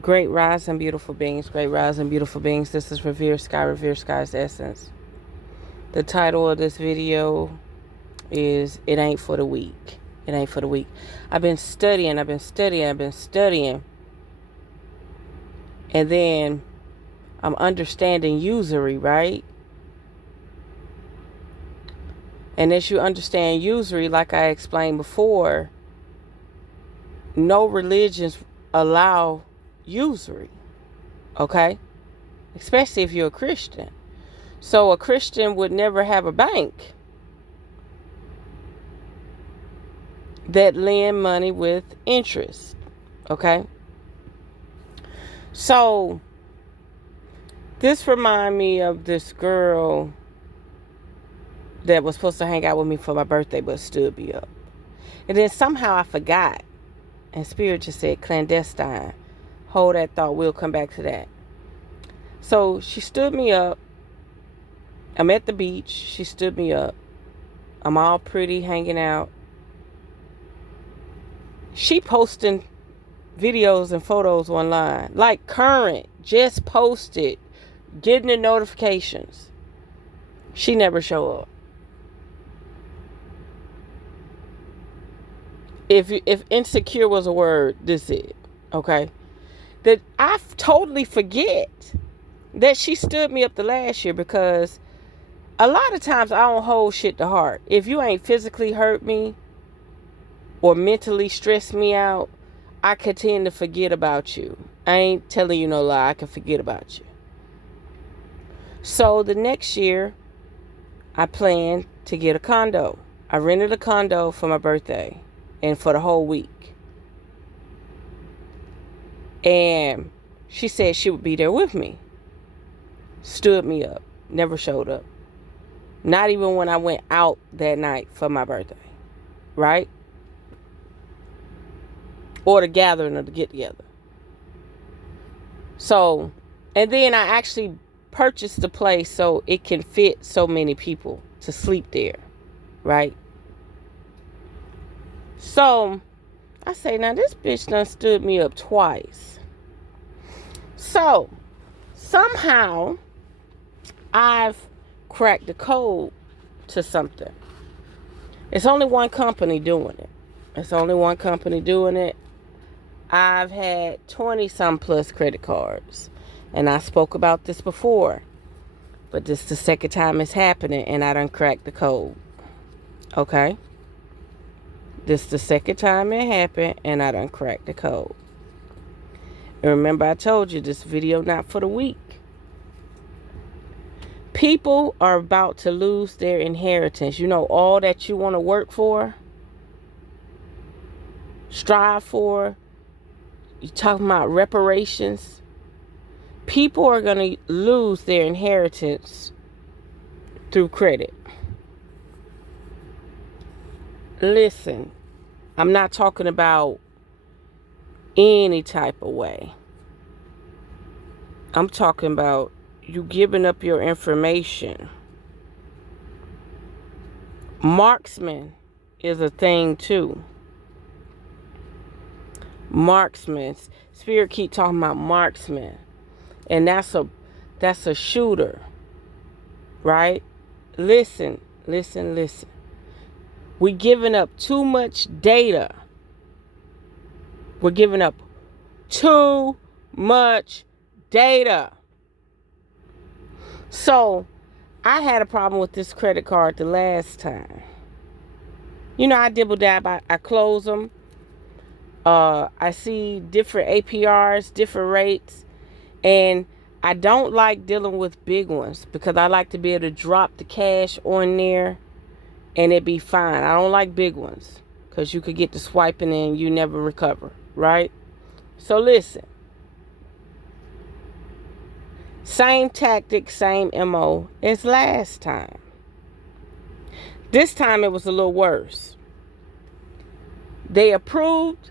Great rising, beautiful beings. Great rising, beautiful beings. This is Revereskye's Essence. The title of this video is It Ain't for the Weak. It ain't for the weak. I've been studying. And then I'm understanding usury, right? And as you understand usury, like I explained before, no religions allow usury, okay? Especially if you're a Christian. So a Christian would never have a bank that lend money with interest, okay? So this reminds me of this girl that was supposed to hang out with me for my birthday but stood me up. And then somehow I forgot. And Spirit just said clandestine. Hold that thought. We'll come back to that. So she stood me up. I'm at the beach. She stood me up. I'm all pretty hanging out. She posting videos and photos online. Like current. Just posted. Getting the notifications. She never show up. If insecure was a word, this is it. Okay? That I totally forget that she stood me up the last year, because a lot of times I don't hold shit to heart. If you ain't physically hurt me or mentally stressed me out, I can tend to forget about you. I ain't telling you no lie. I can forget about you. So the next year, I planned to get a condo. I rented a condo for my birthday and for the whole week. And she said she would be there with me. Stood me up. Never showed up. Not even when I went out that night for my birthday. Right? Or the gathering or the get together. So, and then I actually purchased the place so it can fit so many people to sleep there. Right? So, I say, now this bitch done stood me up twice. So, somehow, I've cracked the code to something. It's only one company doing it. I've had 20-some plus credit cards. And I spoke about this before. But this is the second time it's happening, and I done cracked the code. Okay? This is the second time it happened, and I done cracked the code. And remember, I told you this video not for the weak. People are about to lose their inheritance. You know, all that you want to work for, strive for. You talking about reparations. People are going to lose their inheritance through credit. Listen, I'm not talking about any type of way. I'm talking about you giving up your information. Marksman is a thing too. Marksman. Spirit keep talking about marksman. And that's a shooter. Right? Listen. We're giving up too much data. We're giving up too much data. So, I had a problem with this credit card the last time. You know, I dibble dab. I close them. I see different APRs, different rates. And I don't like dealing with big ones, because I like to be able to drop the cash on there and it be fine. I don't like big ones, because you could get to swiping and you never recover, right? So listen. Same tactic, same MO as last time. This time it was a little worse. They approved.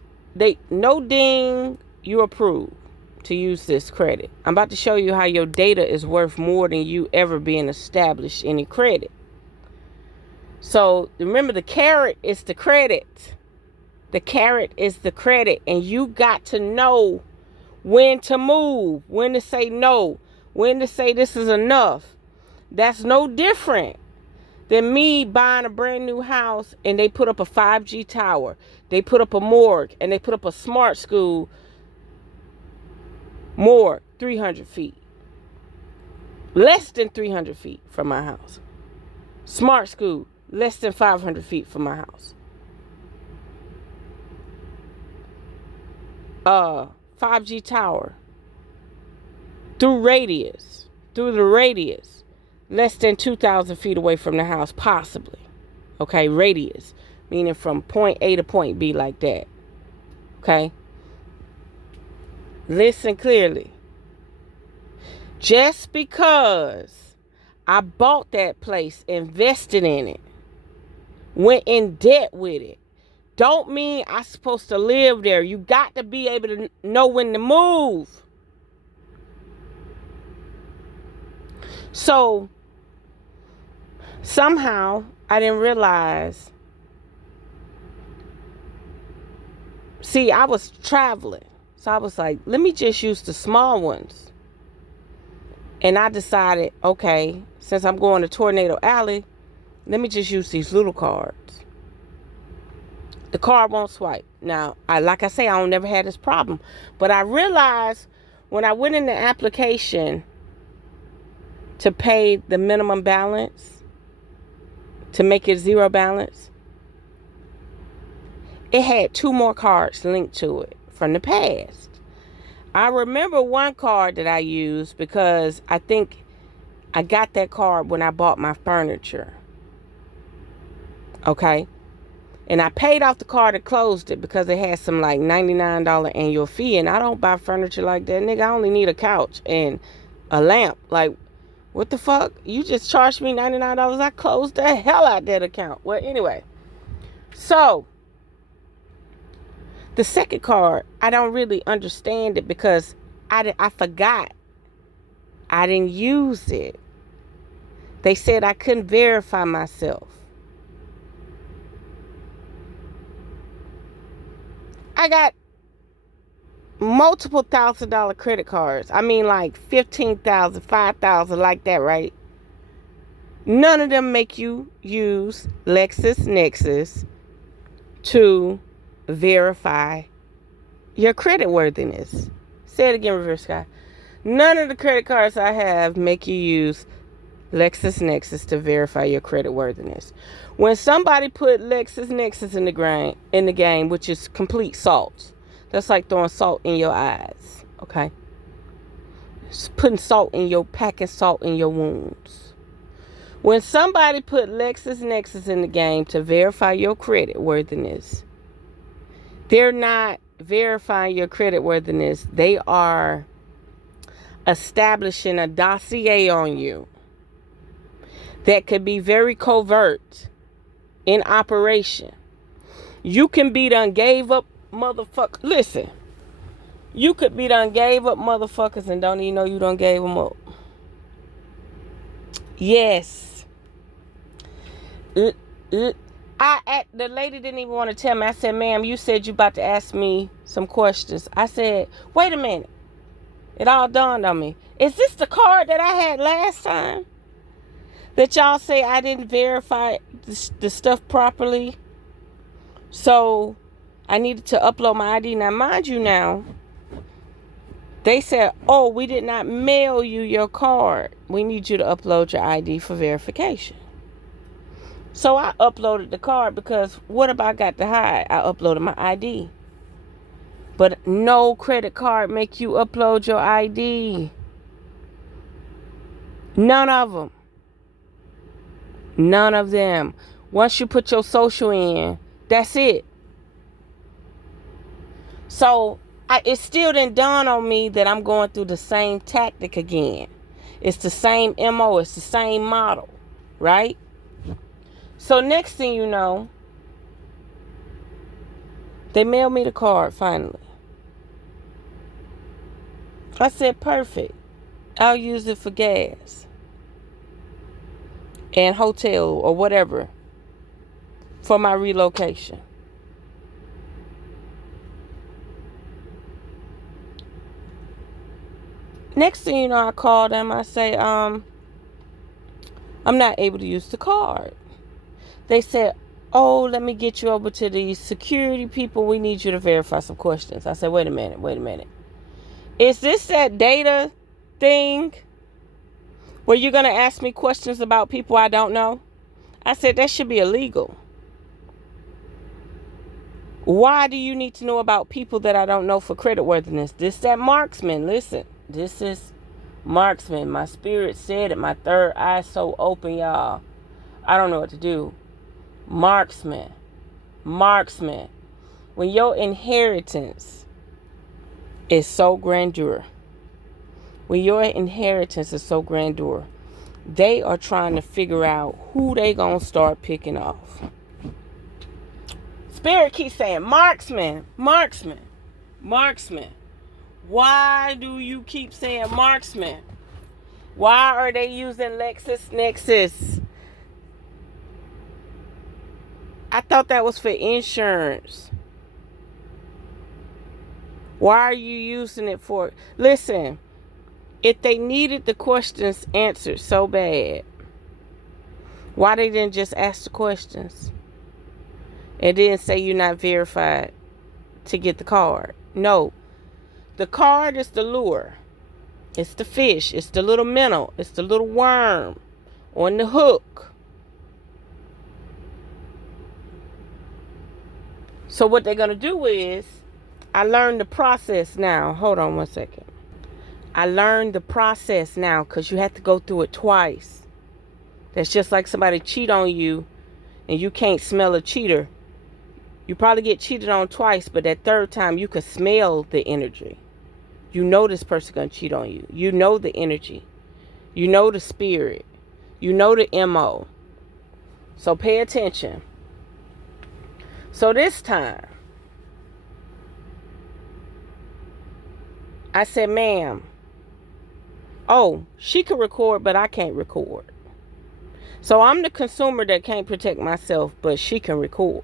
No ding, you approved to use this credit. I'm about to show you how your data is worth more than you ever being established any credit. So remember, the carrot is the credit. The carrot is the credit. And you got to know when to move, when to say no, when to say this is enough. That's no different than me buying a brand new house and they put up a 5G tower, they put up a morgue, and they put up a smart school morgue 300 feet. Less than 300 feet from my house. Smart school, less than 500 feet from my house. 5G tower, through the radius, less than 2,000 feet away from the house, possibly. Okay, radius, meaning from point A to point B, like that. Okay? Listen clearly. Just because I bought that place, invested in it, went in debt with it, don't mean I'm supposed to live there. You got to be able to know when to move. So, somehow, I didn't realize. See, I was traveling. So I was like, let me just use the small ones. And I decided, okay, since I'm going to Tornado Alley, let me just use these little cards. The card won't swipe. Now, like I say, I don't never had this problem. But I realized when I went in the application to pay the minimum balance, to make it zero balance, it had 2 more cards linked to it from the past. I remember one card that I used because I think I got that card when I bought my furniture. Okay? And I paid off the card and closed it because it had some like $99 annual fee. And I don't buy furniture like that, nigga. I only need a couch and a lamp. Like, what the fuck? You just charged me $99. I closed the hell out that account. Well, anyway. So, the second card, I don't really understand it because I forgot. I didn't use it. They said I couldn't verify myself. I got multiple $1,000 credit cards. I mean like 15,000, 5,000, like that, right? None of them make you use LexisNexis to verify your credit worthiness. Say it again, revereskye. None of the credit cards I have make you use LexisNexis to verify your credit worthiness. When somebody put LexisNexis in the game, which is complete salt, that's like throwing salt in your eyes. Okay, it's putting packing salt in your wounds. When somebody put LexisNexis in the game to verify your credit worthiness, they're not verifying your credit worthiness. They are establishing a dossier on you that could be very covert in operation. You can be done gave up motherfucker. Listen, you could be done gave up motherfuckers and don't even know you done gave them up. Yes. The lady didn't even want to tell me. I said, ma'am, you said you about to ask me some questions. I said, wait a minute. It all dawned on me. Is this the card that I had last time? That y'all say I didn't verify the stuff properly? So I needed to upload my ID. Now, mind you now, they said, oh, we did not mail you your card. We need you to upload your ID for verification. So I uploaded the card because what have I got to hide? I uploaded my ID. But no credit card make you upload your ID. None of them. None of them. Once you put your social in, that's it. So it still didn't dawn on me that I'm going through the same tactic again. It's the same MO. It's the same model. Right? So next thing you know, they mailed me the card finally. I said, perfect. I'll use it for gas and hotel or whatever for my relocation. Next thing you know, I call them. I say, I'm not able to use the card. They said, oh, let me get you over to the security people. We need you to verify some questions. I said, wait a minute. Is this that data thing where you're going to ask me questions about people I don't know? I said, that should be illegal. Why do you need to know about people that I don't know for creditworthiness? This that marksman. Listen, this is marksman. My spirit said it. My third eye so open, y'all. I don't know what to do. Marksman. When your inheritance is so grandeur, they are trying to figure out who they gonna start picking off. Spirit keeps saying, marksman. Why do you keep saying marksman? Why are they using LexisNexis? I thought that was for insurance. Why are you using it for? Listen, if they needed the questions answered so bad, why they didn't just ask the questions? And then say you're not verified to get the card. No. The card is the lure. It's the fish. It's the little minnow. It's the little worm on the hook. So what they're going to do is, I learned the process now. Hold on one second. I learned the process now because you have to go through it twice. That's just like somebody cheat on you and you can't smell a cheater. You probably get cheated on twice, but that third time you could smell the energy. You know this person gonna cheat on you. You know the energy. You know the spirit. You know the MO. So pay attention. So this time, I said, ma'am, oh, she can record, but I can't record. So I'm the consumer that can't protect myself, but she can record.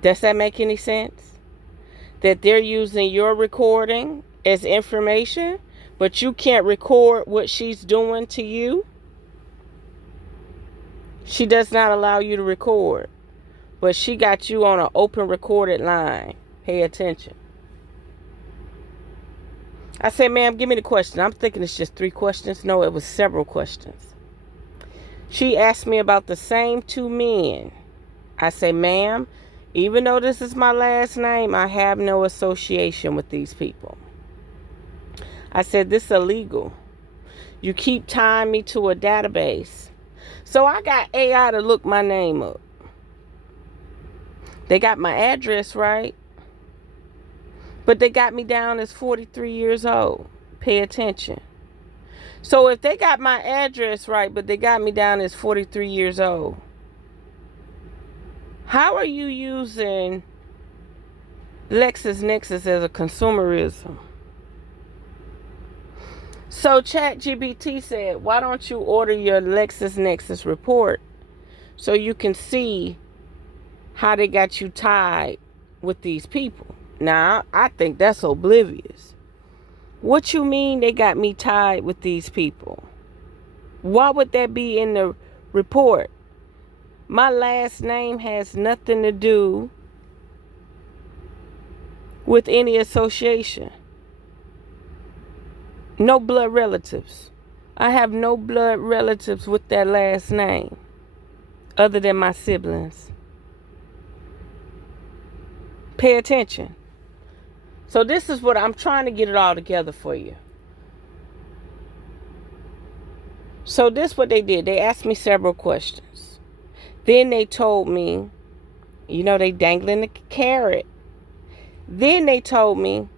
Does that make any sense? That they're using your recording as information, but you can't record what she's doing to you? She does not allow you to record, but she got you on an open recorded line. Pay attention. I said, ma'am, give me the question. I'm thinking it's just 3 questions. No, it was several questions. She asked me about the same 2 men. I say, ma'am, even though this is my last name, I have no association with these people. I said, this is illegal. You keep tying me to a database. So I got AI to look my name up. They got my address right, but they got me down as 43 years old. Pay attention. So if they got my address right, but they got me down as 43 years old, how are you using LexisNexis as a consumerism? So ChatGPT said, why don't you order your LexisNexis report so you can see how they got you tied with these people? Now, I think that's oblivious. What you mean they got me tied with these people? Why would that be in the report? My last name has nothing to do with any association. No blood relatives. I have no blood relatives with that last name other than my siblings. Pay attention. So this is what I'm trying to get it all together for you. So this is what they did. They asked me several questions. Then they told me, you know, they dangling the carrot. Then they told me,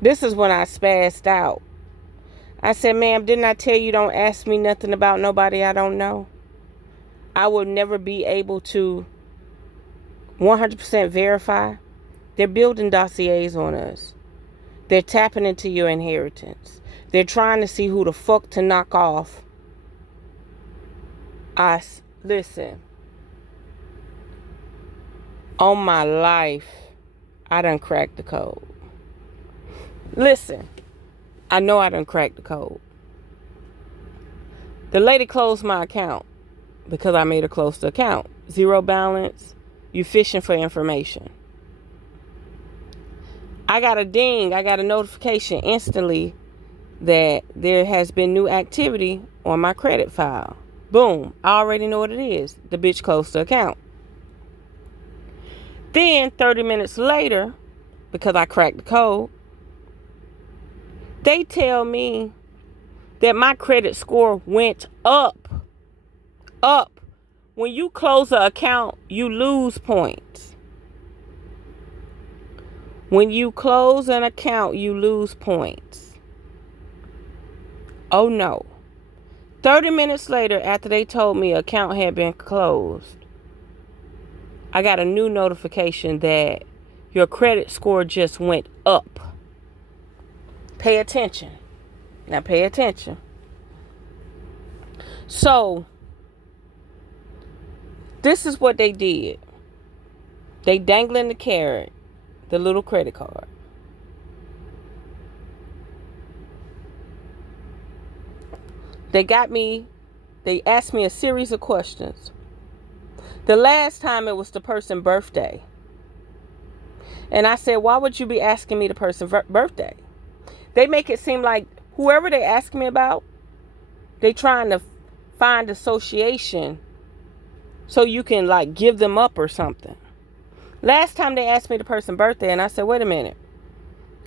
this is when I spazzed out. I said, ma'am, didn't I tell you don't ask me nothing about nobody I don't know? I will never be able to 100% verify. They're building dossiers on us. They're tapping into your inheritance. They're trying to see who the fuck to knock off us. Listen, on my life, I done cracked the code. Listen, I know I done cracked the code. The lady closed my account because I made her close the account. Zero balance. You fishing for information. I got a ding. I got a notification instantly that there has been new activity on my credit file. Boom. I already know what it is. The bitch closed the account. Then 30 minutes later, because I cracked the code, they tell me that my credit score went up. Up. When you close an account, you lose points. When you close an account, you lose points. Oh no. 30 minutes later, after they told me account had been closed, I got a new notification that your credit score just went up. Pay attention. Now pay attention. So, this is what they did. They dangling the carrot, the little credit card. They asked me a series of questions. The last time it was the person's birthday. And I said, why would you be asking me the person's birthday? They make it seem like whoever they ask me about, they trying to find association so you can like give them up or something. Last time they asked me the person's birthday, and I said, wait a minute.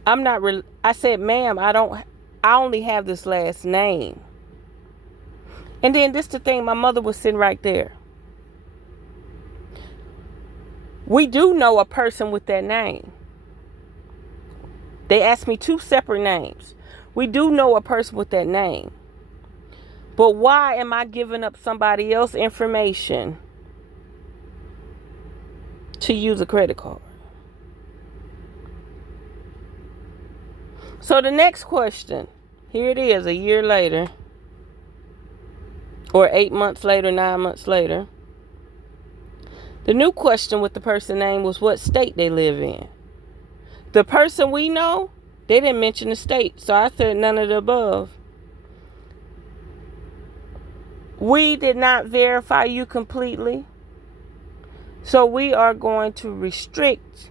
I said, ma'am, I only have this last name. And then this the thing, my mother was sitting right there. We do know a person with that name. They asked me 2 separate names. We do know a person with that name. But why am I giving up somebody else's information to use a credit card? So the next question, here it is, a year later, or 8 months later, 9 months later. The new question with the person's name was what state they live in. The person we know, they didn't mention the state, so I said none of the above. We did not verify you completely, so we are going to restrict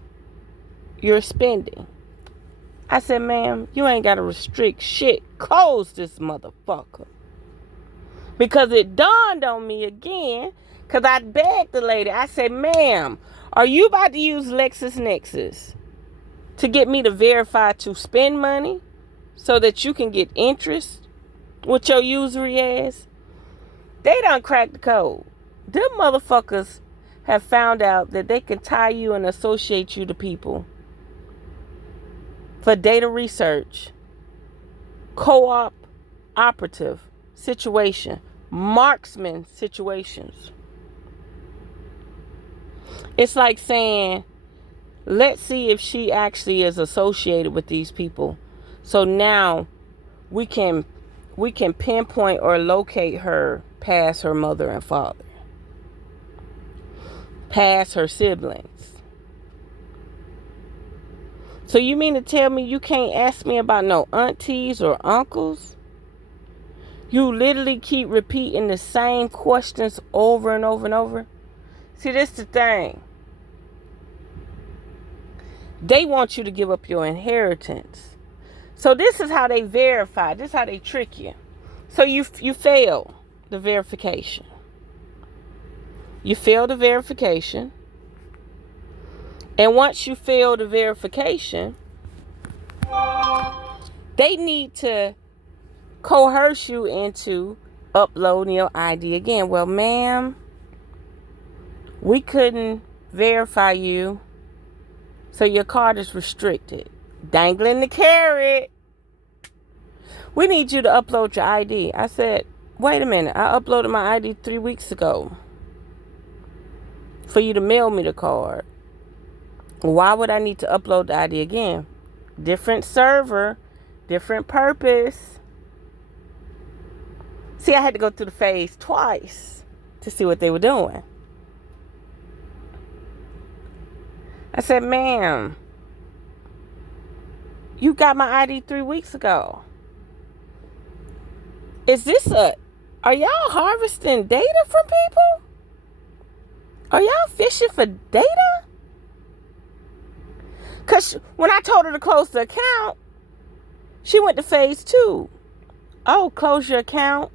your spending. I said, ma'am, you ain't got to restrict shit. Close this motherfucker. Because it dawned on me again, because I begged the lady. I said, ma'am, are you about to use LexisNexis to get me to verify to spend money so that you can get interest with your usury ass? They done cracked the code. Them motherfuckers have found out that they can tie you and associate you to people for data research, co-op operative situation, marksman situations. It's like saying, let's see if she actually is associated with these people. So now we can pinpoint or locate her past her mother and father, past her siblings. So you mean to tell me you can't ask me about no aunties or uncles? You literally keep repeating the same questions over and over and over. See, this is the thing. They want you to give up your inheritance. So this is how they verify. This is how they trick you. So you fail the verification. You fail the verification. And once you fail the verification, they need to coerce you into uploading your ID again. Well, ma'am, we couldn't verify you, so your card is restricted. Dangling the carrot. We need you to upload your ID. I said, wait a minute. I uploaded my ID 3 weeks ago for you to mail me the card. Why would I need to upload the ID again? Different server, different purpose. See, I had to go through the phase twice to see what they were doing. I said, ma'am, You got my ID 3 weeks ago. Are y'all harvesting data from people? Are y'all fishing for data? Because when I told her to close the account, she went to phase 2. Oh, close your account.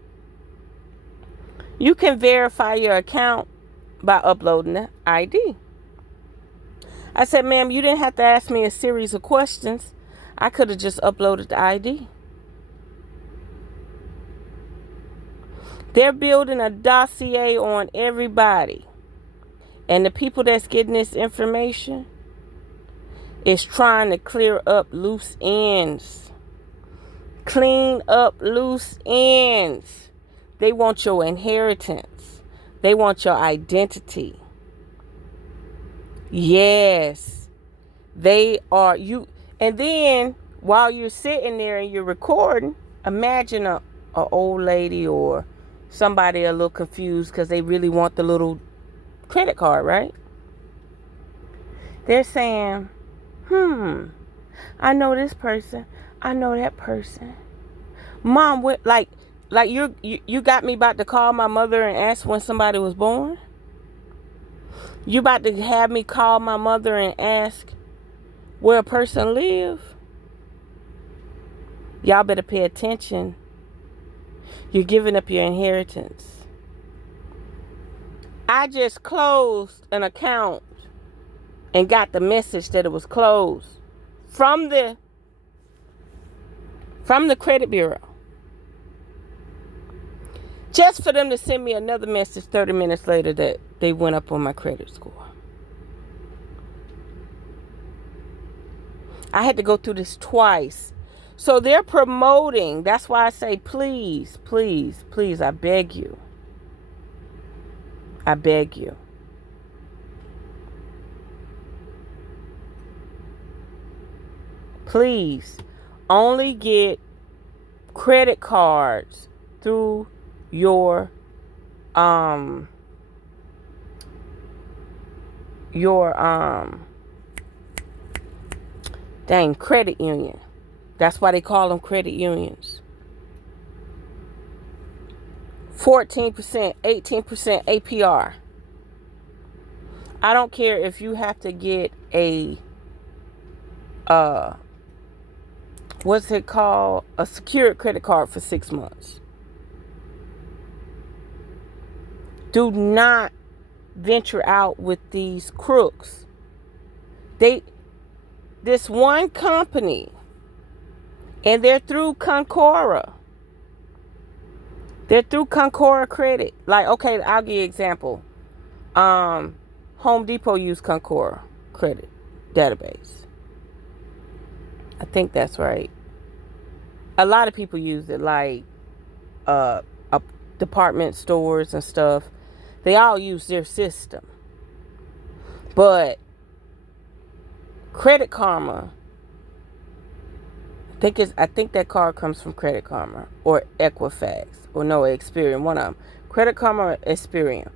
You can verify your account by uploading the ID. I said, ma'am, you didn't have to ask me a series of questions. I could have just uploaded the ID. They're building a dossier on everybody. And the people that's getting this information is trying to clear up loose ends. Clean up loose ends. They want your inheritance. They want your identity. Yes. They are you. And then while you're sitting there and you're recording, imagine a old lady or somebody a little confused because they really want the little credit card, right? They're saying, I know this person. I know that person. Mom, what, like you got me about to call my mother and ask when somebody was born? You about to have me call my mother and ask where a person live? Y'all better pay attention. You're giving up your inheritance. I just closed an account and got the message that it was closed from the credit bureau. Just for them to send me another message 30 minutes later that they went up on my credit score. I had to go through this twice. So they're promoting. That's why I say, please, please, please, I beg you. I beg you. Please, only get credit cards through your credit union. That's why they call them credit unions. 14%, 18% APR. I don't care if you have to get a what's it called? A secured credit card for 6 months. Do not venture out with these crooks. This one company, and they're through Concora. They're through Concora Credit. Like, okay, I'll give you an example. Home Depot used Concora Credit database. I think that's right. A lot of people use it, like department stores and stuff. They all use their system. But Credit Karma, I think that card comes from Credit Karma or Equifax or no, Experian, one of them. Credit Karma or Experian.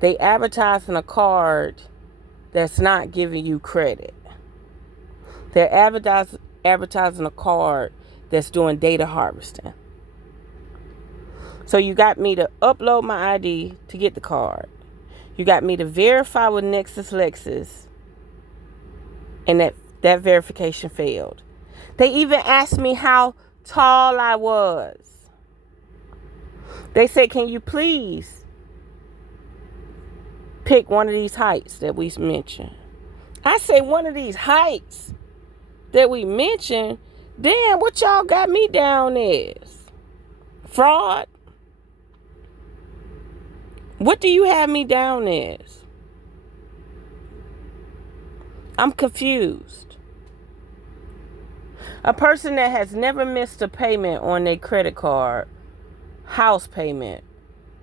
They advertising a card that's not giving you credit. They're advertising a card that's doing data harvesting. So you got me to upload my ID to get the card. You got me to verify with Lexus, and that verification failed. They even asked me how tall I was. They said, can you please pick one of these heights that we mentioned? I say, one of these heights that we mentioned? Damn, what y'all got me down as? Fraud? What do you have me down as? I'm confused. A person that has never missed a payment on their credit card, house payment,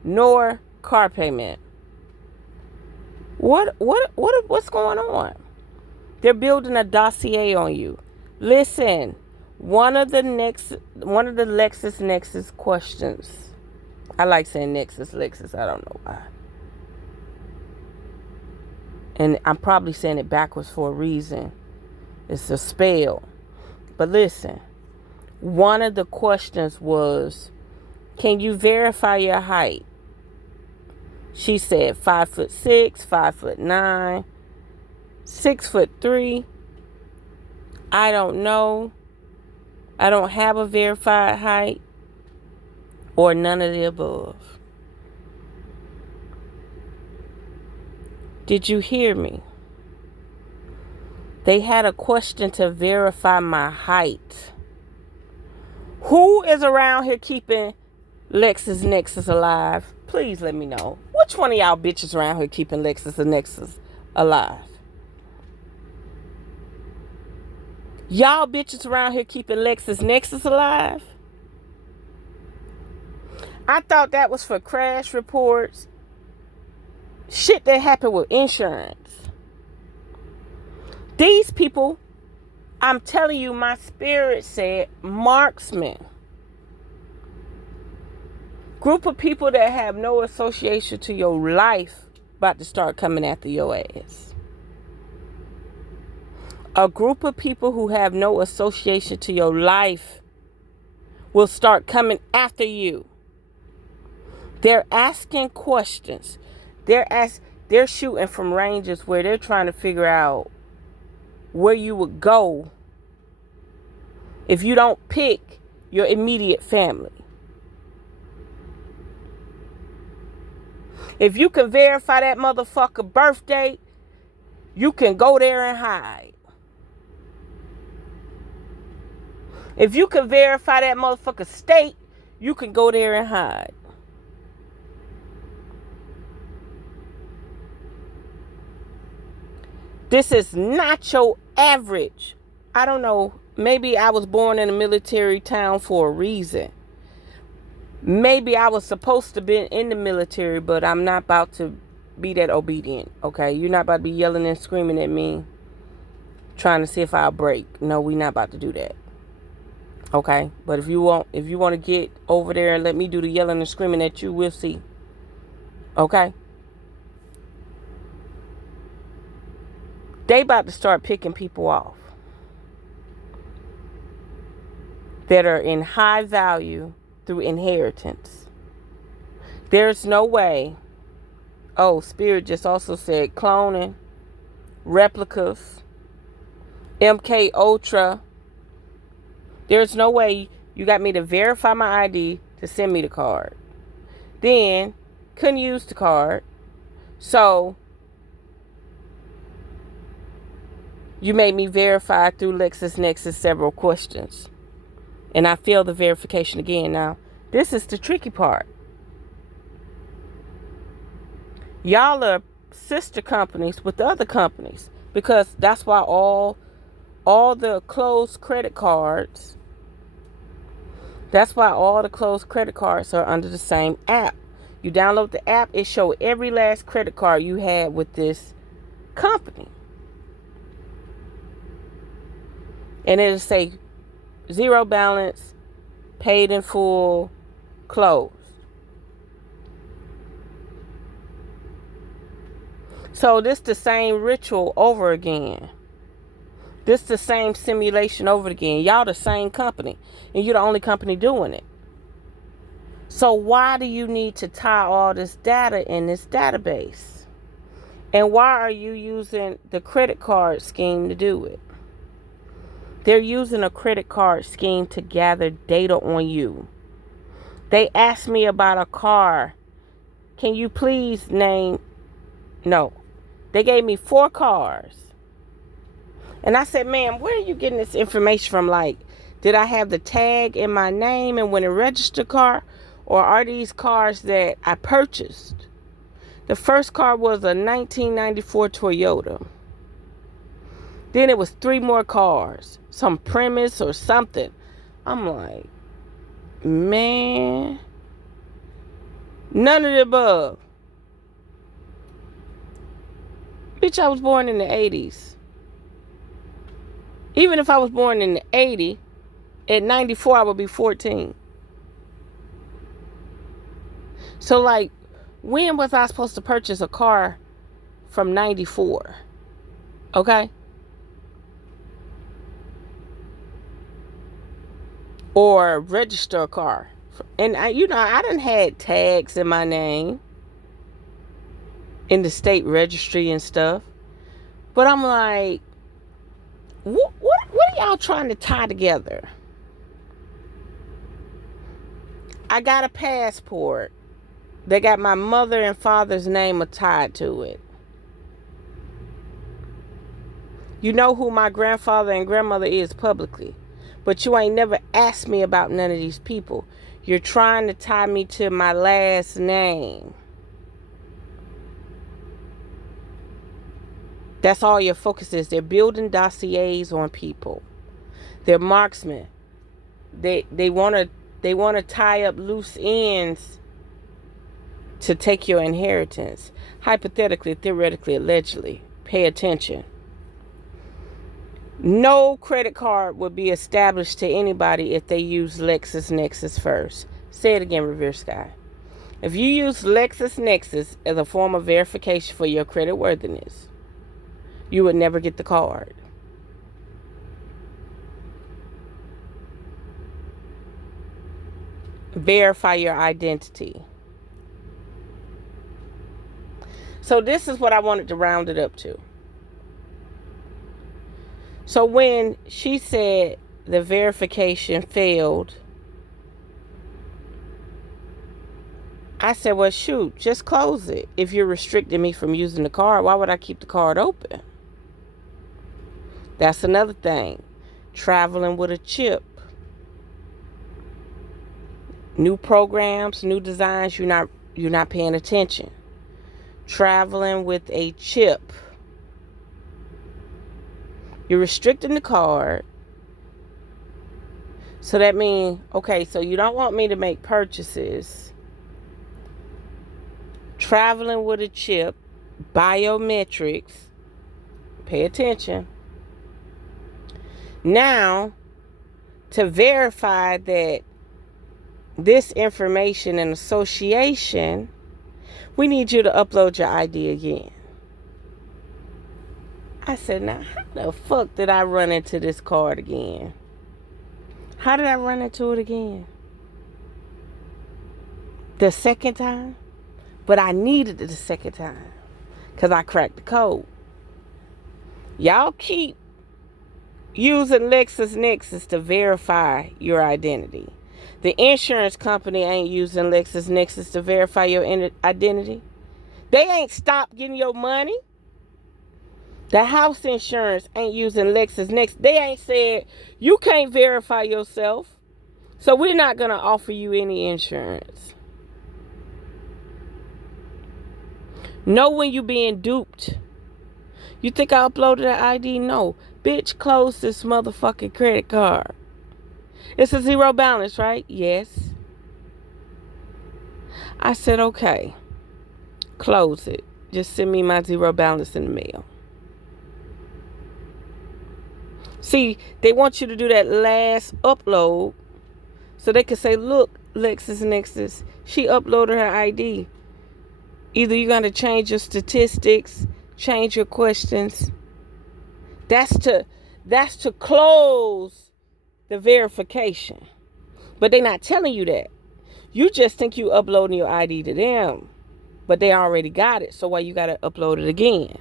nor car payment. What's going on? They're building a dossier on you. Listen, one of the LexisNexis questions. I like saying Lexus. I don't know why. And I'm probably saying it backwards for a reason. It's a spell. But listen, one of the questions was, can you verify your height? She said 5'6", 5'9", 6'3". I don't know. I don't have a verified height, or none of the above. Did you hear me? They had a question to verify my height. Who is around here keeping LexisNexis alive? Please let me know. Which one of y'all bitches around here keeping LexisNexis alive? Y'all bitches around here keeping LexisNexis alive? I thought that was for crash reports. Shit that happened with insurance. These people, I'm telling you, my spirit said marksman. Group of people that have no association to your life about to start coming after your ass. A group of people who have no association to your life will start coming after you. They're asking questions. They're shooting from ranges where they're trying to figure out where you would go if you don't pick your immediate family. If you can verify that motherfucker birth date, you can go there and hide. If you can verify that motherfucker state, you can go there and hide. This is not your average. I don't know. Maybe I was born in a military town for a reason. Maybe I was supposed to be in the military, but I'm not about to be that obedient. Okay? You're not about to be yelling and screaming at me, trying to see if I'll break. No, we're not about to do that. Okay? But if you want to get over there and let me do the yelling and screaming at you, we'll see. Okay? They about to start picking people off that are in high value through inheritance. There's no way. Oh, Spirit just also said cloning, replicas, MK Ultra. There's no way you got me to verify my ID to send me the card. Then couldn't use the card. So you made me verify through LexisNexis several questions. And I failed the verification again. Now, this is the tricky part. Y'all are sister companies with the other companies. Because that's why all the closed credit cards, are under the same app. You download the app, it shows every last credit card you had with this company. And it'll say zero balance, paid in full, closed. So this the same ritual over again. This the same simulation over again. Y'all the same company. And you're the only company doing it. So why do you need to tie all this data in this database? And why are you using the credit card scheme to do it? They're using a credit card scheme to gather data on you. They asked me about a car. Can you please name? No. They gave me 4 cars. And I said, ma'am, where are you getting this information from? Like, did I have the tag in my name and when it registered a car? Or are these cars that I purchased? The first car was a 1994 Toyota. Then it was 3 more cars. Some premise or something. I'm like, man. None of the above. Bitch, I was born in the 80s. Even if I was born in the 80s, at 94 I would be 14. So like, when was I supposed to purchase a car from 94? Okay? or register a car. And I done had tags in my name in the state registry and stuff. But I'm like, what are y'all trying to tie together? I got a passport. They got my mother and father's name tied to it. You know who my grandfather and grandmother is publicly. But you ain't never asked me about none of these people. You're trying to tie me to my last name. That's all your focus is. They're building dossiers on people. They're marksmen. They want to tie up loose ends to take your inheritance. Hypothetically, theoretically, allegedly. Pay attention. No credit card would be established to anybody if they use LexisNexis first. Say it again, revereskye. If you use LexisNexis as a form of verification for your credit worthiness, you would never get the card. Verify your identity. So this is what I wanted to round it up to. So when she said the verification failed, I said, well, shoot, just close it. If you're restricting me from using the card, why would I keep the card open? That's another thing. Traveling with a chip. New programs, new designs, you're not paying attention. Traveling with a chip. You're restricting the card. So that means, okay, so you don't want me to make purchases. Traveling with a chip. Biometrics. Pay attention. Now, to verify that this information and association, we need you to upload your ID again. I said, now, how the fuck did I run into this card again? How did I run into it again? The second time? But I needed it the second time because I cracked the code. Y'all keep using LexisNexis to verify your identity. The insurance company ain't using LexisNexis to verify your identity. They ain't stopped getting your money. The house insurance ain't using LexisNexis. They ain't said, you can't verify yourself, so we're not going to offer you any insurance. Know when you're being duped. You think I uploaded that ID? No. Bitch, close this motherfucking credit card. It's a zero balance, right? Yes. I said, okay. Close it. Just send me my zero balance in the mail. See, they want you to do that last upload so they can say, look, LexisNexis, she uploaded her ID. Either you're going to change your statistics, change your questions. That's to close the verification. But they're not telling you that. You just think you uploading your ID to them. But they already got it. So why you got to upload it again?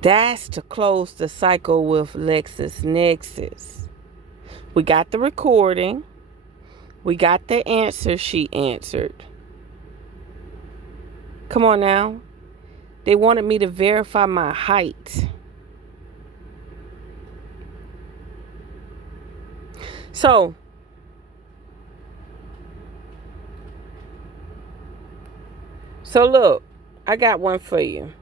That's to close the cycle with LexisNexis. We got the recording. We got the answer she answered. Come on now. They wanted me to verify my height. So, look, I got one for you.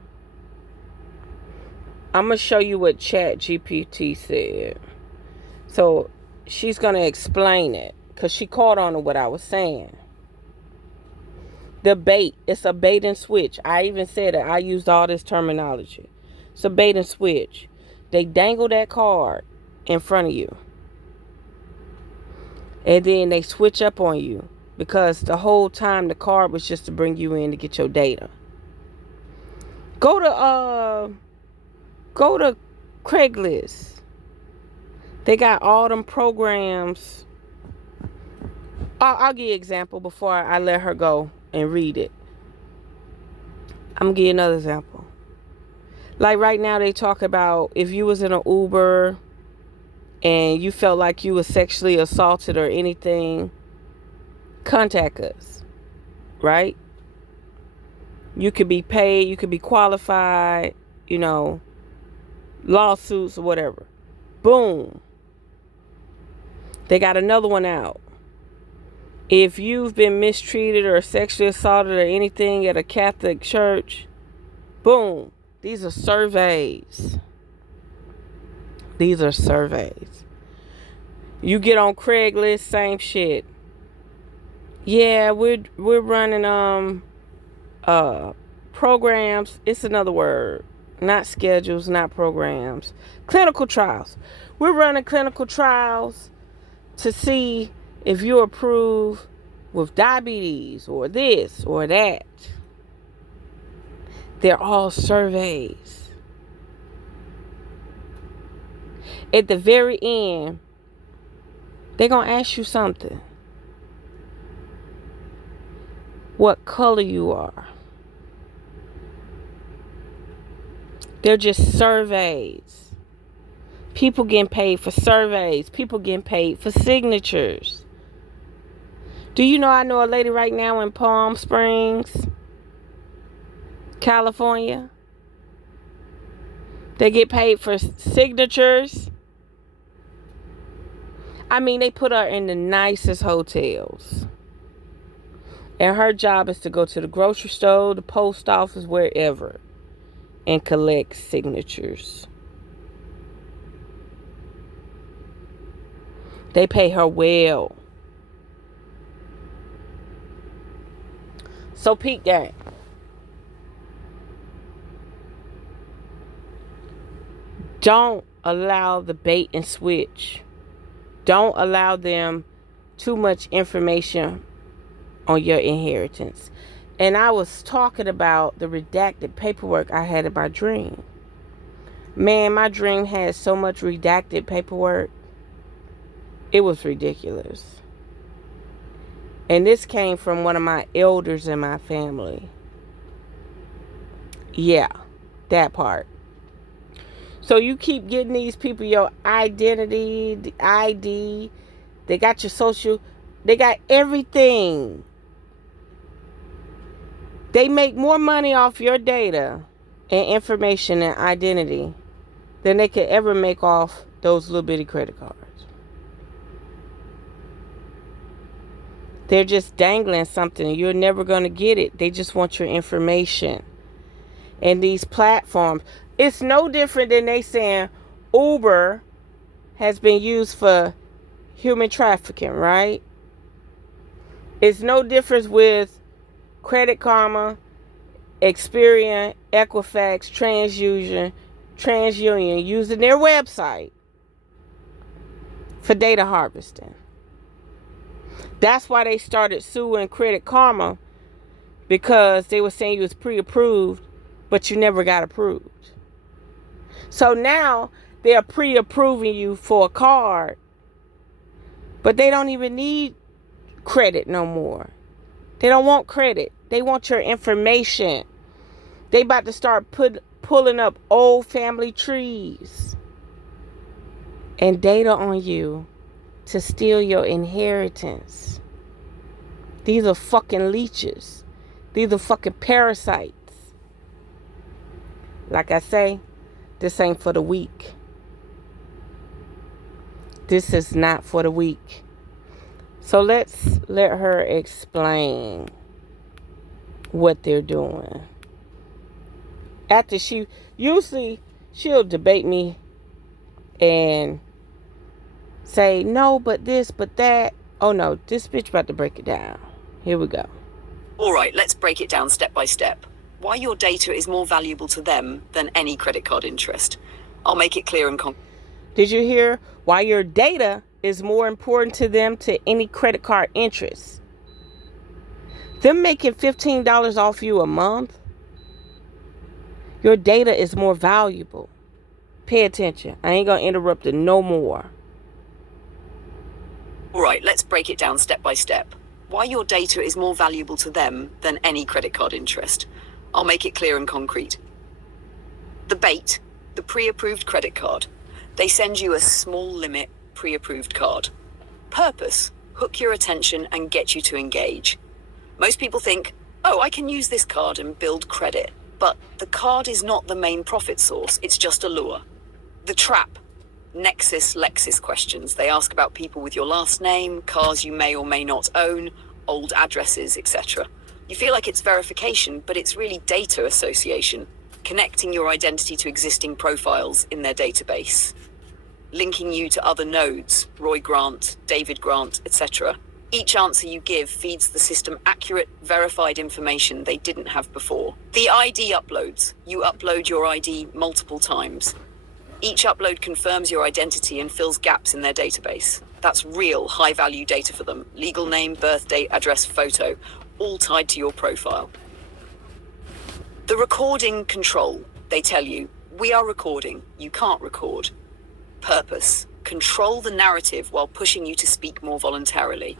I'm going to show you what ChatGPT said. So, she's going to explain it because she caught on to what I was saying. The bait, it's a bait and switch. I even said it. I used all this terminology. It's a bait and switch. They dangle that card in front of you. And then they switch up on you. Because the whole time the card was just to bring you in to get your data. Go to Craigslist. They got all them programs. I'll give you an example before I let her go and read it. I'm going to give you another example. Like right now they talk about if you was in an Uber and you felt like you was sexually assaulted or anything, contact us, right? You could be paid, you could be qualified, lawsuits or whatever. Boom. They got another one out. If you've been mistreated or sexually assaulted or anything at a Catholic church, boom. These are surveys. These are surveys. You get on Craigslist, same shit. Yeah, we're running programs. It's another word. Not schedules, not programs. Clinical trials. We're running clinical trials to see if you're approved with diabetes or this or that. They're all surveys. At the very end, they're going to ask you something. What color you are. They're just surveys. People getting paid for surveys. People getting paid for signatures. Do you know I know a lady right now in Palm Springs, California? They get paid for signatures. I mean, they put her in the nicest hotels. And her job is to go to the grocery store, the post office, wherever, and collect signatures. They pay her well. So peep game. Don't allow the bait and switch. Don't allow them too much information on your inheritance. And I was talking about the redacted paperwork I had in my dream. Man, my dream had so much redacted paperwork. It was ridiculous. And this came from one of my elders in my family. Yeah, that part. So you keep getting these people your identity, the ID. They got your social. They got everything. They make more money off your data and information and identity than they could ever make off those little bitty credit cards. They're just dangling something. You're never going to get it. They just want your information. And these platforms, it's no different than they saying Uber has been used for human trafficking, right? It's no difference with Credit Karma, Experian, Equifax, TransUnion using their website for data harvesting. That's why they started suing Credit Karma, because they were saying you was pre-approved, but you never got approved. So now they are pre-approving you for a card, but they don't even need credit no more. They don't want credit. They want your information. They about to start pulling up old family trees and data on you to steal your inheritance. These are fucking leeches. These are fucking parasites. Like I say, this ain't for the weak. This is not for the weak. So let's let her explain what they're doing. After she'll debate me and say, no, but this, but that. Oh no, this bitch about to break it down. Here we go. All right, let's break it down step by step. Why your data is more valuable to them than any credit card interest. I'll make it clear and Did you hear? Why your data is more important to them to any credit card interest. Them making $15 off you a month. Your data is more valuable. Pay attention. I ain't gonna interrupt it no more. All right, let's break it down step by step. Why your data is more valuable to them than any credit card interest. I'll make it clear and concrete. The bait, the pre-approved credit card. They send you a small limit pre-approved card. Purpose, hook your attention and get you to engage. Most people think, oh, I can use this card and build credit. But the card is not the main profit source, it's just a lure. The trap, Nexus Lexis questions. They ask about people with your last name, cars you may or may not own, old addresses, etc. You feel like it's verification, but it's really data association, connecting your identity to existing profiles in their database, linking you to other nodes, Roy Grant, David Grant, etc. Each answer you give feeds the system accurate, verified information they didn't have before. The ID uploads. You upload your ID multiple times. Each upload confirms your identity and fills gaps in their database. That's real, high-value data for them. Legal name, birth date, address, photo, all tied to your profile. The recording control. They tell you, we are recording, you can't record. Purpose. Control the narrative while pushing you to speak more voluntarily.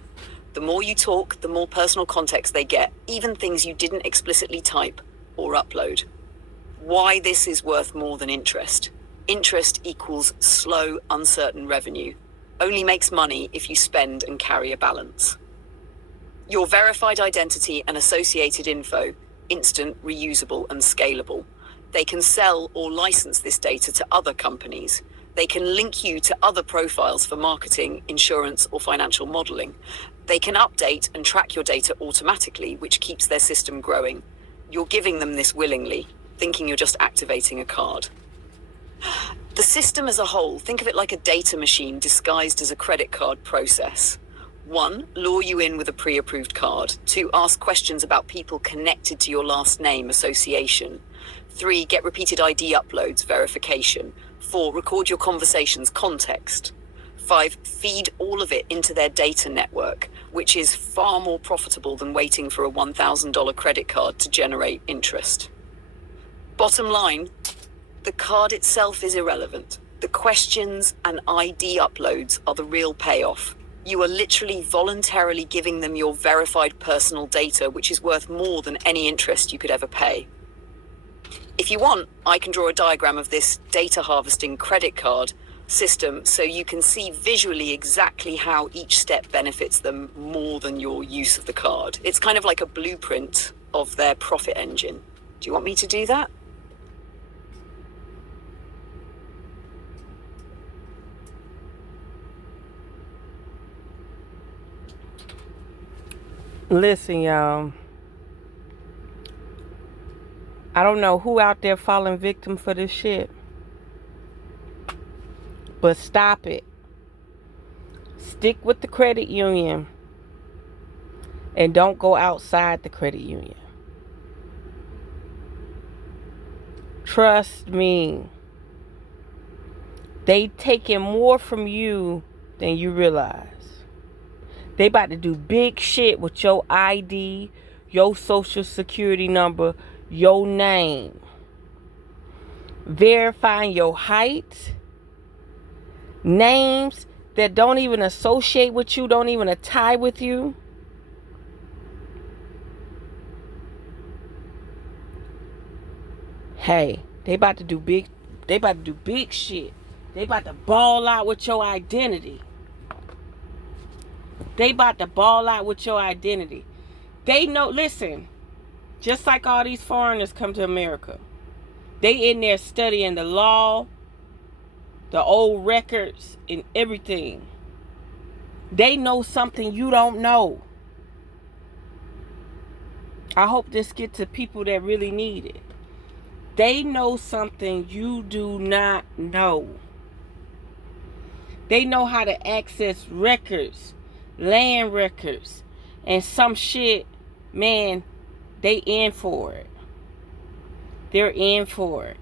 The more you talk, the more personal context they get, even things you didn't explicitly type or upload. Why this is worth more than interest. Interest equals slow, uncertain revenue. Only makes money if you spend and carry a balance. Your verified identity and associated info, instant, reusable, and scalable. They can sell or license this data to other companies. They can link you to other profiles for marketing, insurance, or financial modeling. They can update and track your data automatically, which keeps their system growing. You're giving them this willingly, thinking you're just activating a card. The system as a whole, think of it like a data machine disguised as a credit card process. 1, lure you in with a pre-approved card. 2, ask questions about people connected to your last name, association. 3, get repeated ID uploads, verification. 4, record your conversations, context. 5, feed all of it into their data network, which is far more profitable than waiting for a $1,000 credit card to generate interest. Bottom line, the card itself is irrelevant. The questions and ID uploads are the real payoff. You are literally voluntarily giving them your verified personal data, which is worth more than any interest you could ever pay. If you want, I can draw a diagram of this data harvesting credit card system so you can see visually exactly how each step benefits them more than your use of the card. It's kind of like a blueprint of their profit engine. Do you want me to do that? Listen, y'all. I don't know who out there falling victim for this shit. But stop it. Stick with the credit union. And don't go outside the credit union. Trust me. They taking more from you than you realize. They about to do big shit with your ID, your social security number, your name. Verifying your height. Names that don't even associate with you, don't even tie with you. Hey, they about to do big shit. They about to ball out with your identity. They about to ball out with your identity. They know, listen, just like all these foreigners come to America, they in there studying the law, the old records, and everything. They know something you don't know. I hope this gets to people that really need it. They know something you do not know. They know how to access records, land records, and some shit, man, they in for it. They're in for it.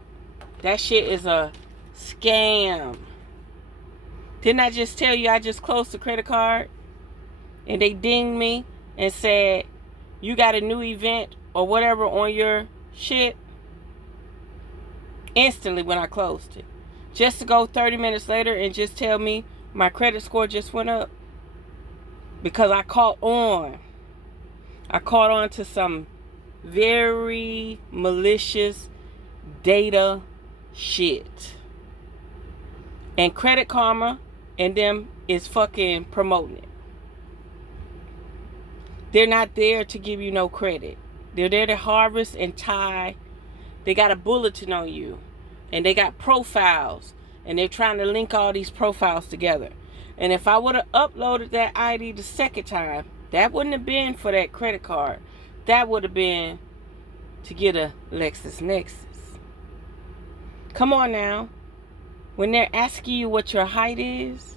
That shit is a scam. Didn't I just tell you I just closed the credit card? And they dinged me and said, you got a new event or whatever on your shit? Instantly when I closed it. Just to go 30 minutes later and just tell me my credit score just went up. because I caught on. I caught on to some very malicious data shit. And Credit Karma and them is fucking promoting it. They're not there to give you no credit. They're there to harvest and tie. They got a bulletin on you. And they got profiles. And they're trying to link all these profiles together. And if I would have uploaded that ID the second time, that wouldn't have been for that credit card. That would have been to get a LexisNexis. Come on now. When they're asking you what your height is,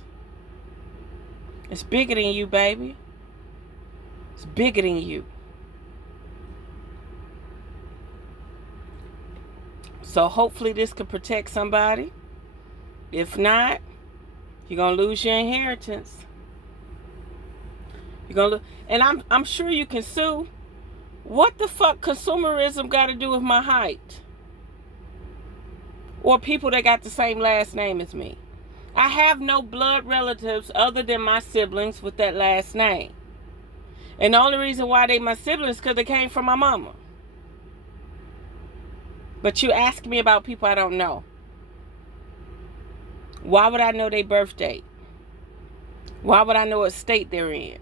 it's bigger than you, baby. It's bigger than you. So hopefully this could protect somebody. If not, you're gonna lose your inheritance. You're gonna and I'm sure you can sue. What the fuck consumerism got to do with my height? Or people that got the same last name as me? I have no blood relatives other than my siblings with that last name. And the only reason why they my siblings is because they came from my mama. But you ask me about people I don't know. Why would I know their birth date? Why would I know what state they're in?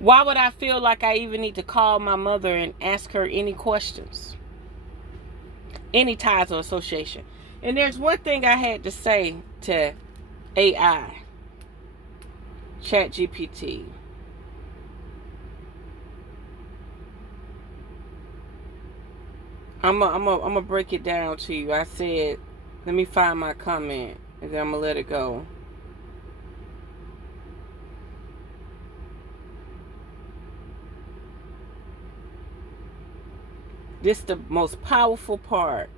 Why would I feel like I even need to call my mother and ask her any questions? Any ties or association? And there's one thing I had to say to AI, ChatGPT. I'm gonna break it down to you. I said, let me find my comment, and then I'm gonna let it go. This is the most powerful part.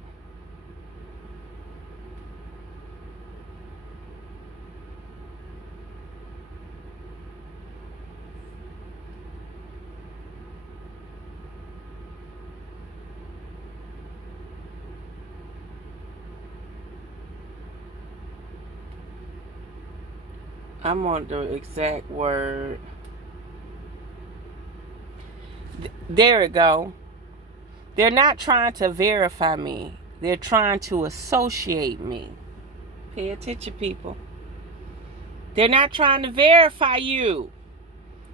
I'm on the exact word. There it go. They're not trying to verify me. They're trying to associate me. Pay attention, people. They're not trying to verify you.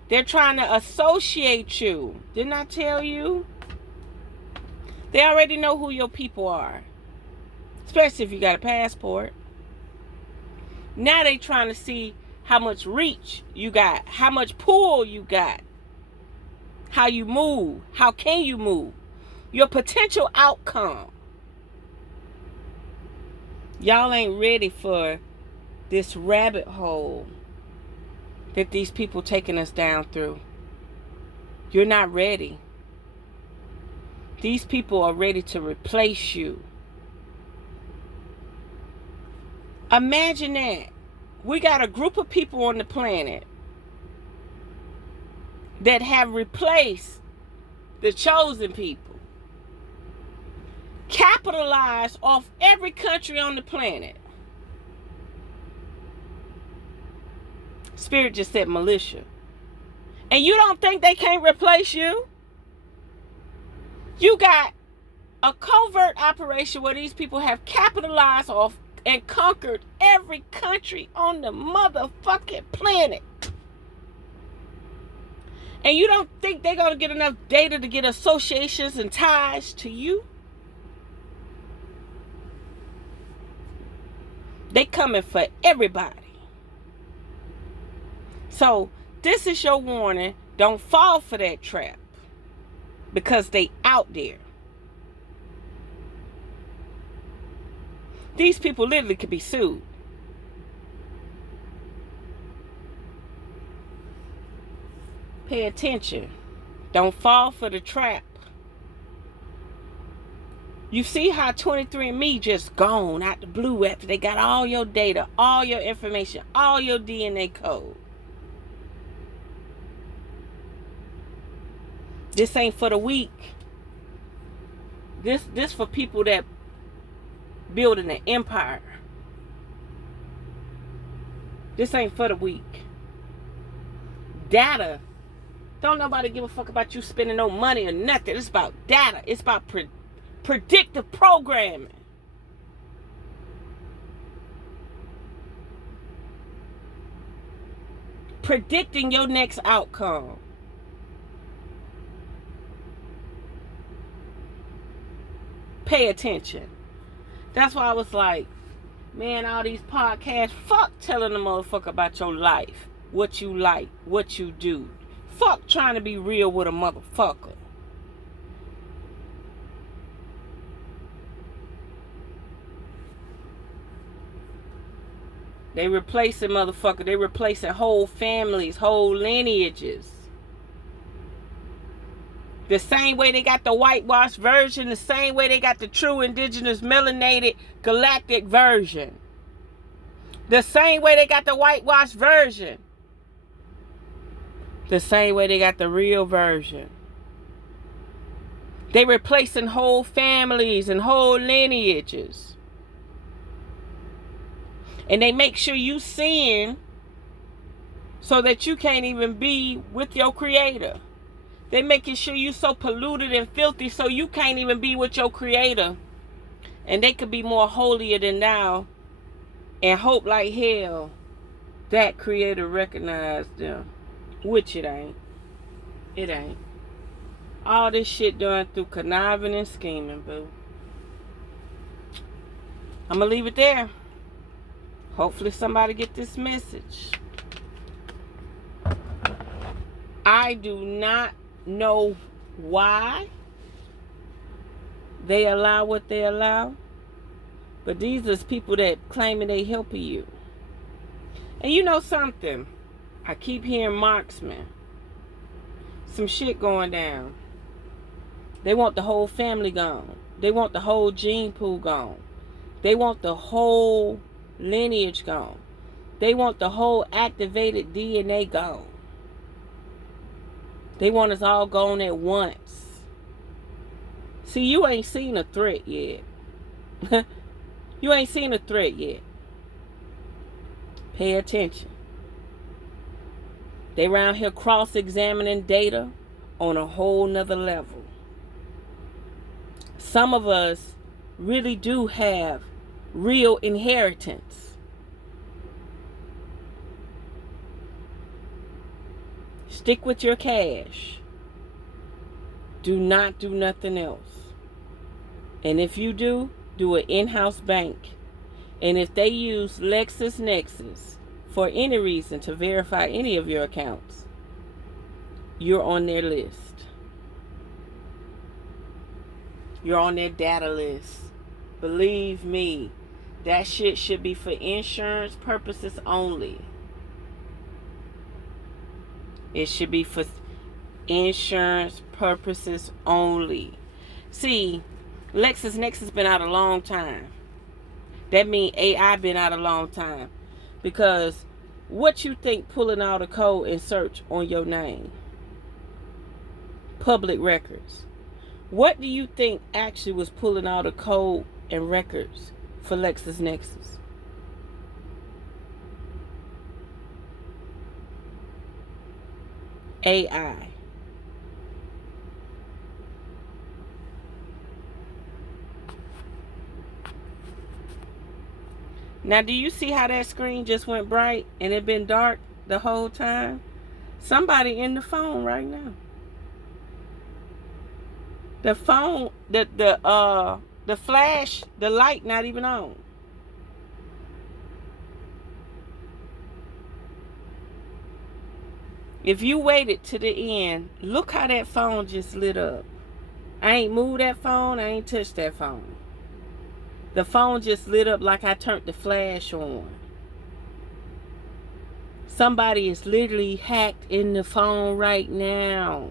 They're trying to associate you. Didn't I tell you? They already know who your people are. Especially if you got a passport. Now they trying to see how much reach you got. How much pull you got. How you move. How can you move? Your potential outcome. Y'all ain't ready for this rabbit hole that these people taking us down through. You're not ready. These people are ready to replace you. Imagine that. We got a group of people on the planet that have replaced the chosen people. Capitalize off every country on the planet. Spirit just said militia. And you don't think they can't replace you? You got a covert operation where these people have capitalized off and conquered every country on the motherfucking planet. And you don't think they're going to get enough data to get associations and ties to you? They coming for everybody. So this is your warning. Don't fall for that trap. Because they out there. These people literally could be sued. Pay attention. Don't fall for the trap. You see how 23andMe just gone out the blue after they got all your data, all your information, all your DNA code. This ain't for the weak. This for people that building an empire. This ain't for the weak. data. Don't nobody give a fuck about you spending no money or nothing. It's about data. It's about predictive programming. Predicting your next outcome. Pay attention. That's why I was like, man, all these podcasts, fuck telling the motherfucker about your life. What you like, what you do. Fuck trying to be real with a motherfucker. They replacing motherfucker. They replacing whole families, whole lineages. The same way they got the whitewashed version, the same way they got the true indigenous melanated galactic version. The same way they got the whitewashed version. The same way they got the real version. They replacing whole families and whole lineages. And they make sure you sin so that you can't even be with your creator. They making sure you so polluted and filthy so you can't even be with your creator. And they could be more holier than thou and hope like hell that creator recognized them. Which it ain't. It ain't. All this shit done through conniving and scheming, boo. I'm gonna leave it there. Hopefully somebody get this message. I do not know why they allow what they allow, but these are people that claiming they helping you. And you know something? I keep hearing marksmen. Some shit going down. They want the whole family gone. They want the whole gene pool gone. They want the whole lineage gone. They want the whole activated DNA gone. They want us all gone at once. See, you ain't seen a threat yet. You ain't seen a threat yet. Pay attention. They around here cross-examining data on a whole nother level. Some of us really do have real inheritance. Stick with your cash. Do not do nothing else. And if you do an in-house bank. And if they use LexisNexis for any reason to verify any of your accounts, you're on their list. You're on their data list. Believe me, that shit should be for insurance purposes only. It should be for insurance purposes only. See, LexisNexis been out a long time. That means AI been out a long time. Because what you think pulling out a code and search on your name? Public records. What do you think actually was pulling out a code and records for LexisNexis? AI. Now, do you see how that screen just went bright and it been dark the whole time? Somebody in the phone right now. The phone, the flash, the light not even on. If you waited to the end, look how that phone just lit up. I ain't moved that phone. I ain't touched that phone. The phone just lit up like I turned the flash on. Somebody is literally hacked in the phone right now.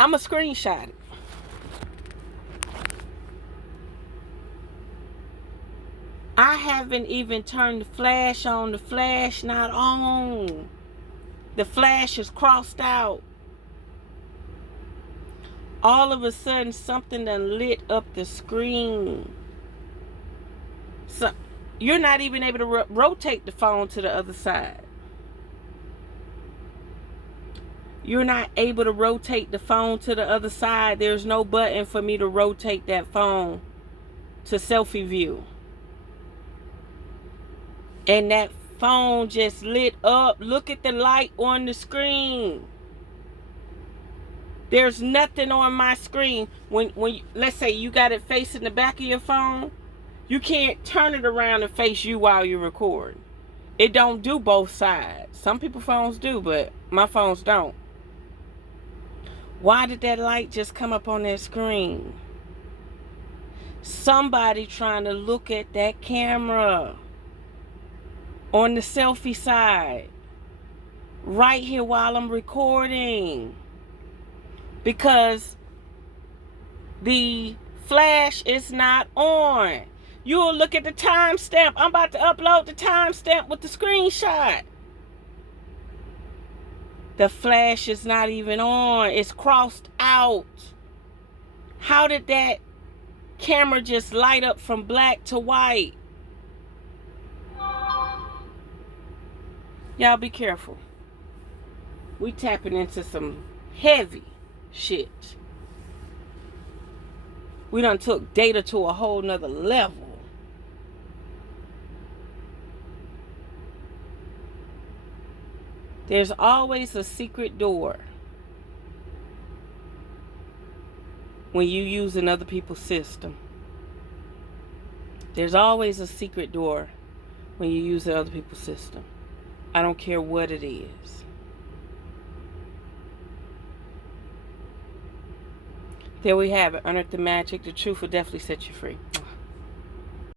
I'm a screenshot it. I haven't even turned the flash on. The flash not on. The flash is crossed out. All of a sudden, something done lit up the screen. So, you're not even able to rotate the phone to the other side. You're not able to rotate the phone to the other side. There's no button for me to rotate that phone to selfie view. And that phone just lit up. Look at the light on the screen. There's nothing on my screen. When let's say you got it facing the back of your phone, you can't turn it around and face you while you're recording. It don't do both sides. Some people's phones do, but my phones don't. Why did that light just come up on that screen? Somebody trying to look at that camera on the selfie side right here while I'm recording, because the flash is not on. You'll look at the timestamp. I'm about to upload the timestamp with the screenshot. The flash is not even on. It's crossed out. How did that camera just light up from black to white? Y'all be careful. We tapping into some heavy shit. We done took data to a whole nother level. There's always a secret door when you using other people's system. There's always a secret door when you use other people's system. I don't care what it is. There we have it. Unearth the magic. The truth will definitely set you free.